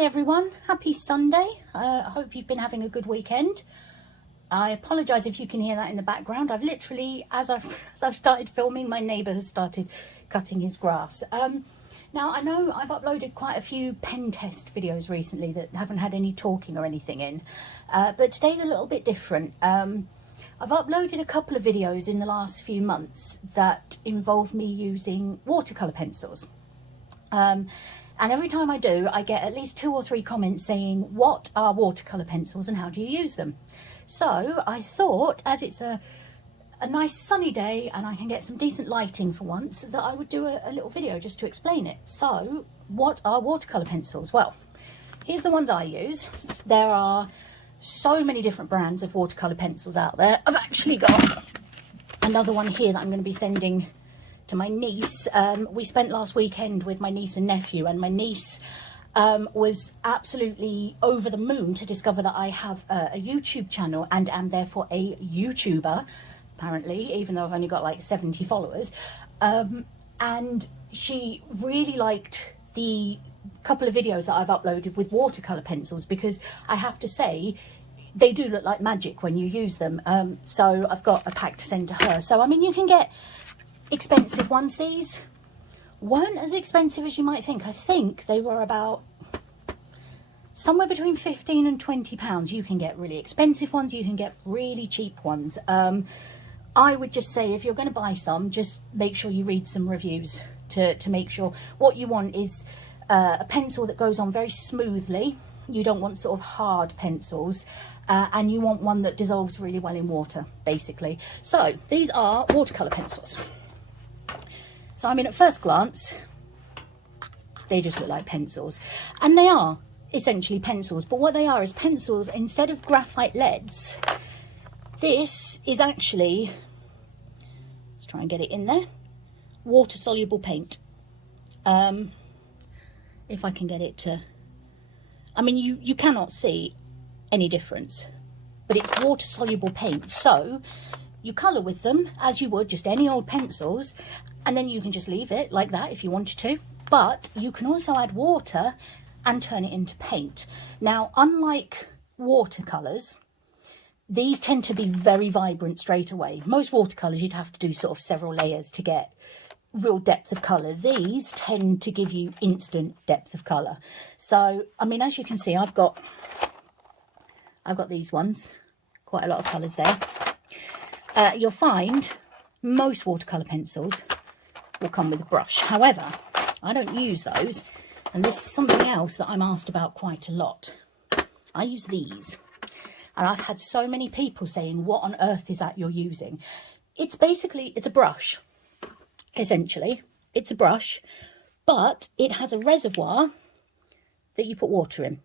Hi everyone, happy Sunday. I hope you've been having a good weekend. I apologise if you can hear that in the background. I've literally, as I've started filming, my neighbour has started cutting his grass. Now I know I've uploaded quite a few pen test videos recently that haven't had any talking or anything in, but today's a little bit different. I've uploaded a couple of videos in the last few months that involve me using watercolour pencils. And every time I do, I get at least 2 or 3 comments saying, what are watercolour pencils and how do you use them? So I thought, as it's a nice sunny day and I can get some decent lighting for once, that I would do a little video just to explain it. So what are watercolour pencils? Well, here's the ones I use. There are so many different brands of watercolour pencils out there. I've actually got another one here that I'm going to be sending to my niece. We spent last weekend with my niece and nephew, and my niece was absolutely over the moon to discover that I have a YouTube channel and am therefore a YouTuber, apparently, even though I've only got like 70 followers. And she really liked the couple of videos that I've uploaded with watercolour pencils, because I have to say, they do look like magic when you use them. So I've got a pack to send to her. So I mean, you can get expensive ones. These weren't as expensive as you might think. I think they were about somewhere between 15 and 20 pounds. You can get really expensive ones, you can get really cheap ones. I would just say, if you're going to buy some, just make sure you read some reviews to make sure. What you want is a pencil that goes on very smoothly. You don't want sort of hard pencils, and you want one that dissolves really well in water, basically. So these are watercolour pencils. So I mean, at first glance, they just look like pencils, and they are essentially pencils, but what they are is pencils instead of graphite leads. This is actually, let's try and get it in there, water soluble paint. If I can get it to, I mean, you cannot see any difference, but it's water soluble paint. So you colour with them as you would just any old pencils, and then you can just leave it like that if you wanted to. But you can also add water and turn it into paint. Now, unlike watercolours, these tend to be very vibrant straight away. Most watercolours, you'd have to do sort of several layers to get real depth of colour. These tend to give you instant depth of colour. So, I mean, as you can see, I've got these ones, quite a lot of colours there. You'll find most watercolour pencils will come with a brush. However, I don't use those, and this is something else that I'm asked about quite a lot. I use these, and I've had so many people saying, what on earth is that you're using? It's basically, it's a brush, essentially. It's a brush, but it has a reservoir that you put water in.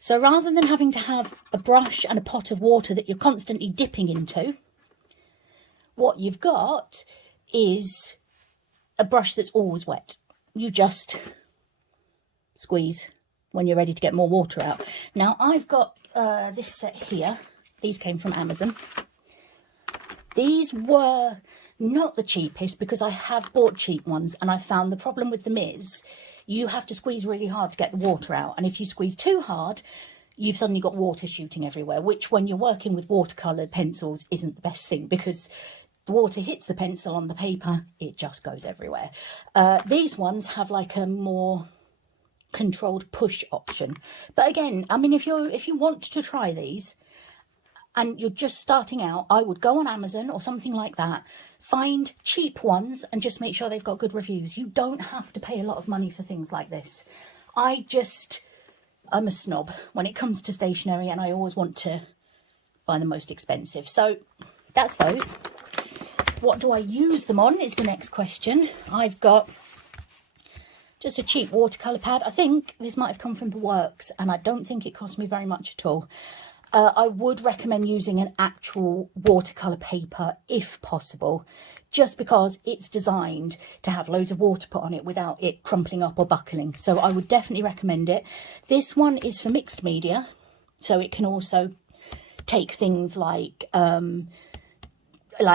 So rather than having to have a brush and a pot of water that you're constantly dipping into, what you've got is a brush that's always wet. You just squeeze when you're ready to get more water out. Now, I've got this set here. These came from Amazon. These were not the cheapest, because I have bought cheap ones, and I found the problem with them is you have to squeeze really hard to get the water out. And if you squeeze too hard, you've suddenly got water shooting everywhere, which when you're working with watercolour pencils isn't the best thing, because the water hits the pencil on the paper, it just goes everywhere. These ones have like a more controlled push option. But again, I mean, if you want to try these and you're just starting out, I would go on Amazon or something like that, find cheap ones and just make sure they've got good reviews. You don't have to pay a lot of money for things like this. I'm a snob when it comes to stationery, and I always want to buy the most expensive. So that's those. What do I use them on is the next question. I've got just a cheap watercolour pad. I think this might have come from the Works, and I don't think it cost me very much at all. I would recommend using an actual watercolour paper if possible, just because it's designed to have loads of water put on it without it crumpling up or buckling. So I would definitely recommend it. This one is for mixed media, so it can also take things like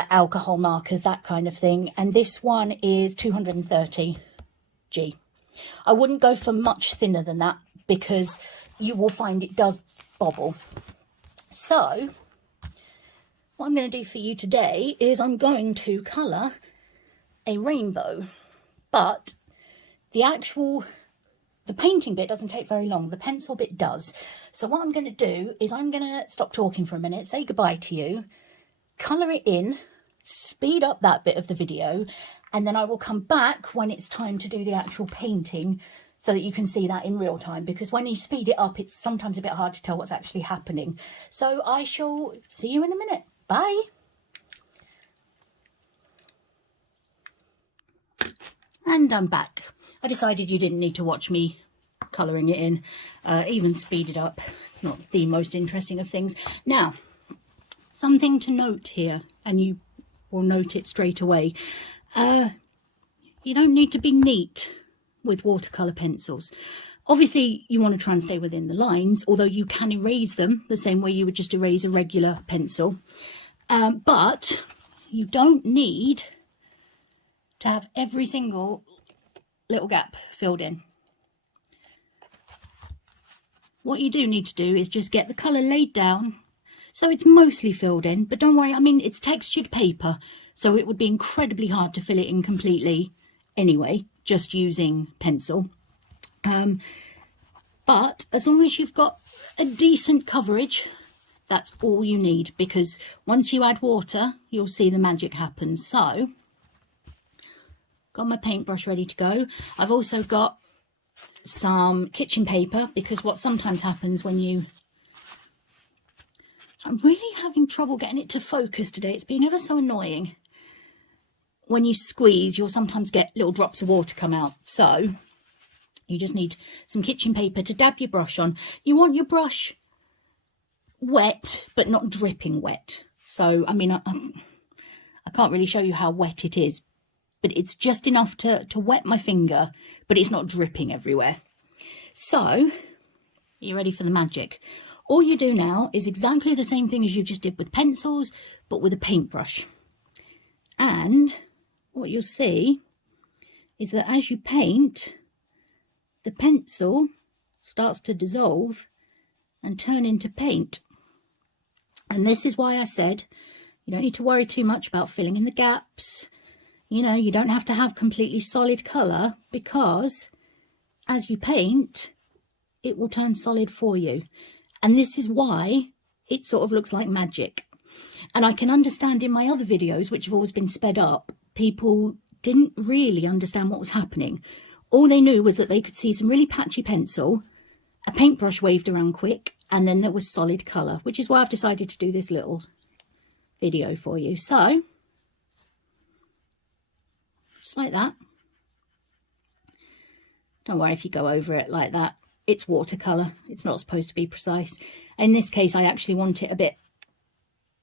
alcohol markers, that kind of thing. And this one is 230G. I wouldn't go for much thinner than that, because you will find it does bobble. So what I'm going to do for you today is I'm going to colour a rainbow, but the painting bit doesn't take very long. The pencil bit does. So what I'm going to do is I'm going to stop talking for a minute, say goodbye to you, colour it in, speed up that bit of the video, and then I will come back when it's time to do the actual painting so that you can see that in real time, because when you speed it up, it's sometimes a bit hard to tell what's actually happening. So I shall see you in a minute. Bye. And I'm back. I decided you didn't need to watch me colouring it in, even speed it up. It's not the most interesting of things. Now, something to note here, and you will note it straight away. You don't need to be neat with watercolour pencils. Obviously, you want to try and stay within the lines, although you can erase them the same way you would just erase a regular pencil. But you don't need to have every single little gap filled in. What you do need to do is just get the colour laid down so it's mostly filled in, but don't worry, I mean, it's textured paper, so it would be incredibly hard to fill it in completely anyway, just using pencil. But as long as you've got a decent coverage, that's all you need, because once you add water, you'll see the magic happen. So, got my paintbrush ready to go. I've also got some kitchen paper, because what sometimes happens when you... I'm really having trouble getting it to focus today. It's been ever so annoying. When you squeeze, you'll sometimes get little drops of water come out. So you just need some kitchen paper to dab your brush on. You want your brush wet, but not dripping wet. So, I mean, I can't really show you how wet it is, but it's just enough to wet my finger, but it's not dripping everywhere. So, you ready for the magic? All you do now is exactly the same thing as you just did with pencils, but with a paintbrush. And what you'll see is that as you paint, the pencil starts to dissolve and turn into paint. And this is why I said you don't need to worry too much about filling in the gaps. You know, you don't have to have completely solid colour, because as you paint, it will turn solid for you. And this is why it sort of looks like magic. And I can understand in my other videos, which have always been sped up, people didn't really understand what was happening. All they knew was that they could see some really patchy pencil, a paintbrush waved around quick, and then there was solid colour, which is why I've decided to do this little video for you. So, just like that. Don't worry if you go over it like that. It's watercolour. It's not supposed to be precise. In this case, I actually want it a bit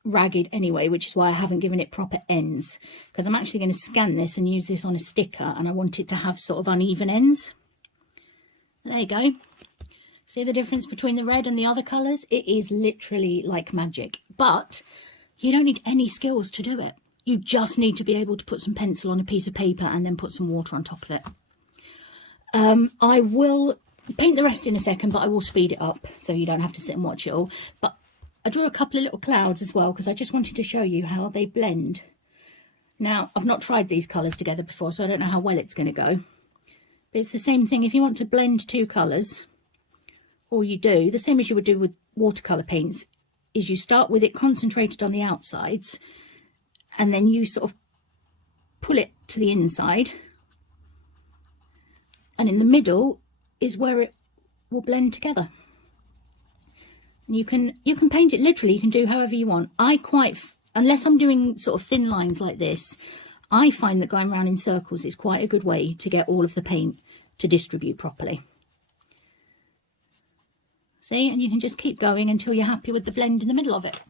ragged anyway, which is why I haven't given it proper ends, because I'm actually going to scan this and use this on a sticker, and I want it to have sort of uneven ends. There you go. See the difference between the red and the other colours? It is literally like magic, but you don't need any skills to do it. You just need to be able to put some pencil on a piece of paper and then put some water on top of it. I will paint the rest in a second, but I will speed it up so you don't have to sit and watch it all. But I drew a couple of little clouds as well, because I just wanted to show you how they blend. Now, I've not tried these colours together before, so I don't know how well it's going to go. But it's the same thing. If you want to blend two colours, all you do, the same as you would do with watercolour paints, is you start with it concentrated on the outsides, and then you sort of pull it to the inside. And in the middle is where it will blend together. And you can paint it literally, you can do however you want. Unless I'm doing sort of thin lines like this, I find that going around in circles is quite a good way to get all of the paint to distribute properly. See, and you can just keep going until you're happy with the blend in the middle of it.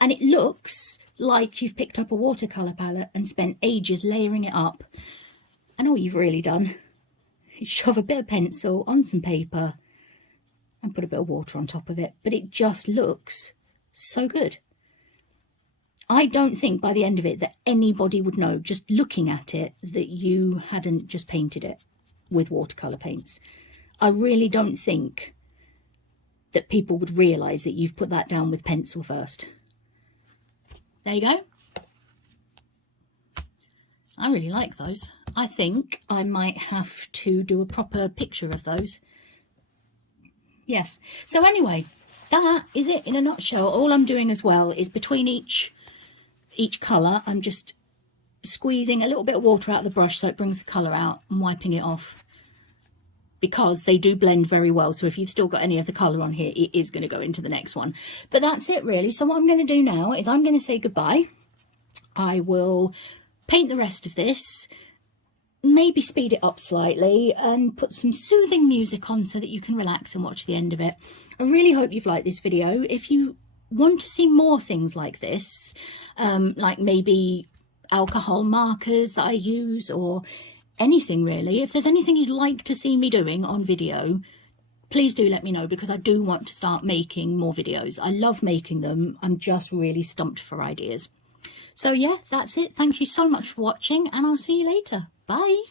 And it looks like you've picked up a watercolour palette and spent ages layering it up. And all you've really done is shove a bit of pencil on some paper and put a bit of water on top of it. But it just looks so good. I don't think by the end of it that anybody would know, just looking at it, that you hadn't just painted it with watercolour paints. I really don't think that people would realise that you've put that down with pencil first. There you go. I really like those. I think I might have to do a proper picture of those. Yes. So anyway, that is it in a nutshell. All I'm doing as well is between each colour, I'm just squeezing a little bit of water out of the brush so it brings the colour out and wiping it off, because they do blend very well. So if you've still got any of the colour on here, it is going to go into the next one. But that's it really. So what I'm going to do now is I'm going to say goodbye. I will paint the rest of this, maybe speed it up slightly and put some soothing music on so that you can relax and watch the end of it. I really hope you've liked this video. If you want to see more things like this, like maybe alcohol markers that I use or anything really, if there's anything you'd like to see me doing on video, please do let me know, because I do want to start making more videos. I love making them. I'm just really stumped for ideas. So yeah, that's it. Thank you so much for watching, and I'll see you later. Bye.